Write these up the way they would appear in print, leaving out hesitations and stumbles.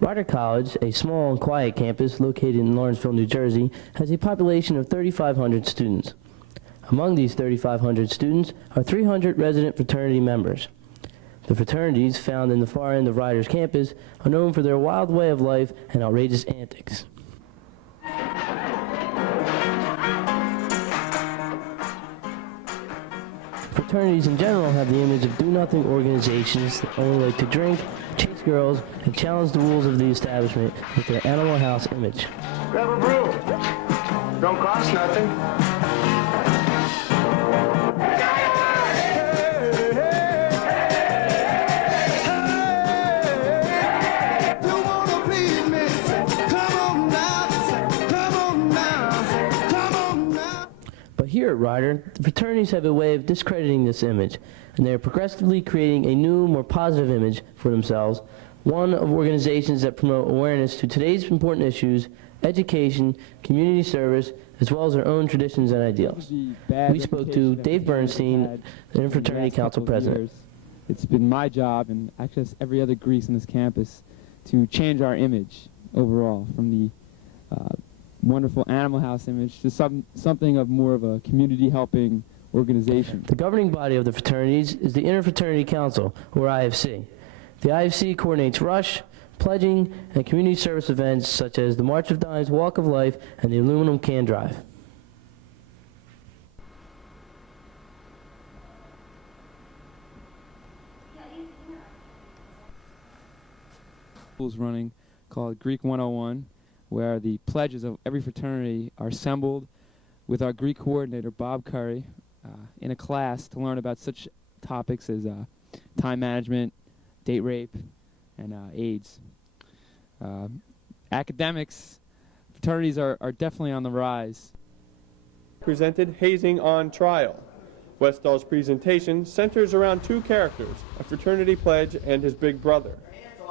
Rider College, a small and quiet campus located in Lawrenceville, New Jersey, has a population of 3,500 students. Among these 3,500 students are 300 resident fraternity members. The fraternities found in the far end of Rider's campus are known for their wild way of life and outrageous antics. Fraternities in general have the image of do-nothing organizations that only like to drink, chase girls, and challenge the rules of the establishment with their Animal House image. Grab a brew. Don't cost nothing. Here at Rider, the fraternities have a way of discrediting this image, and they are progressively creating a new, more positive image for themselves, one of organizations that promote awareness to today's important issues, education, community service, as well as their own traditions and ideals. We spoke to Dave Bernstein, the Fraternity Council President. It's been my job, and actually every other Greeks on this campus, to change our image overall from the wonderful Animal House image to something of more of a community helping organization. The governing body of the fraternities is the Interfraternity Council, or IFC. The IFC coordinates rush, pledging, and community service events such as the March of Dimes Walk of Life and the Aluminum Can Drive. Schools running called Greek 101, where the pledges of every fraternity are assembled with our Greek coordinator, Bob Curry, in a class to learn about such topics as time management, date rape, and AIDS. Academics, fraternities are definitely on the rise. Presented Hazing on Trial. Westall's presentation centers around two characters, a fraternity pledge and his big brother.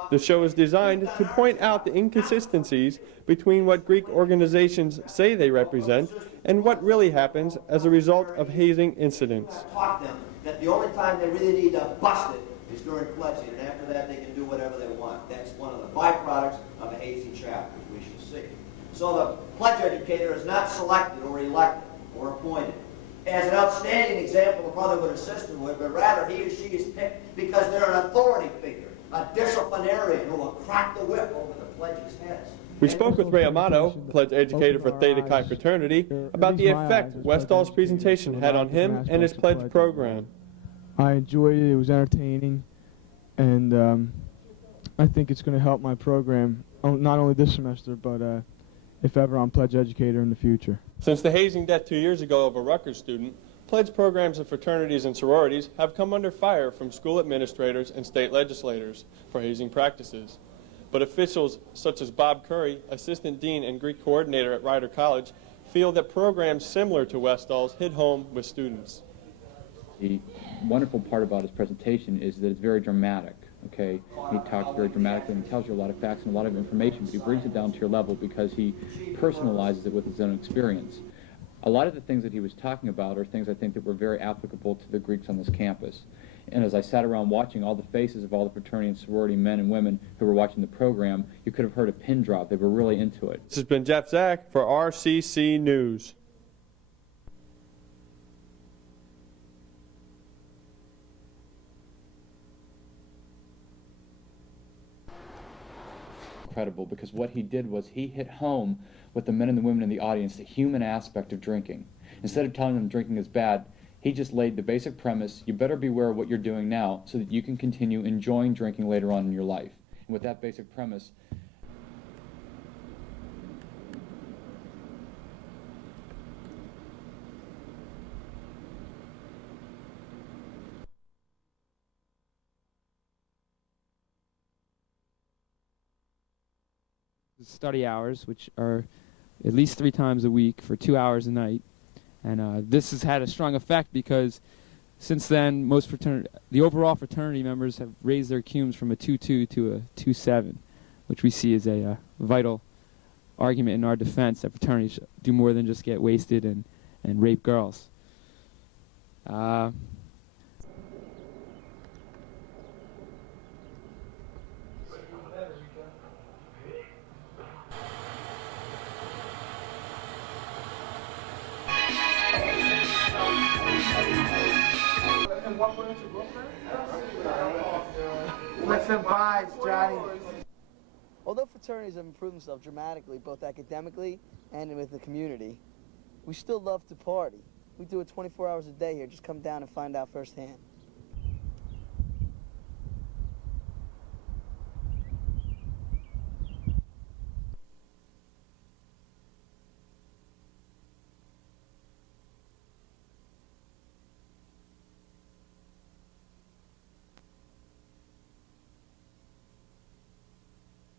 The show is designed to point out the inconsistencies between what Greek organizations say they represent and what really happens as a result of hazing incidents. Taught them that the only time they really need to bust it is during pledging, and after that they can do whatever they want. That's one of the byproducts of a hazing chapter, as we shall see. So the pledge educator is not selected or elected or appointed as an outstanding example of brotherhood or sisterhood, but rather he or she is picked because they're an authority figure, a disciplinarian who will crack the whip over the pledges' heads. We spoke with Ray Amato, pledge educator for Theta Chi Fraternity, about the effect Westall's presentation had on him and his pledge program. I enjoyed it. It was entertaining, and I think it's going to help my program, not only this semester, but if ever I'm pledge educator in the future. Since the hazing death 2 years ago of a Rutgers student, pledge programs of fraternities and sororities have come under fire from school administrators and state legislators for hazing practices. But officials such as Bob Curry, assistant dean and Greek coordinator at Rider College, feel that programs similar to Westall's hit home with students. The wonderful part about his presentation is that it's very dramatic. Okay, he talks very dramatically and tells you a lot of facts and a lot of information, but he brings it down to your level because he personalizes it with his own experience. A lot of the things that he was talking about are things I think that were very applicable to the Greeks on this campus. And as I sat around watching all the faces of all the fraternity and sorority men and women who were watching the program, you could have heard a pin drop. They were really into it. This has been Jeff Zach for RCC News. Incredible, because what he did was he hit home with the men and the women in the audience the human aspect of drinking. Instead of telling them drinking is bad, he just laid the basic premise: you better beware of what you're doing now so that you can continue enjoying drinking later on in your life. And with that basic premise, study hours, which are at least 3 times a week for 2 hours a night. And this has had a strong effect because since then, the overall fraternity members have raised their cumes from a 2.2 to a 2.7, which we see as a vital argument in our defense that fraternities do more than just get wasted and rape girls. Listen, buys, Johnny. Although fraternities have improved themselves dramatically, both academically and with the community, we still love to party. We do it 24 hours a day here. Just come down and find out firsthand.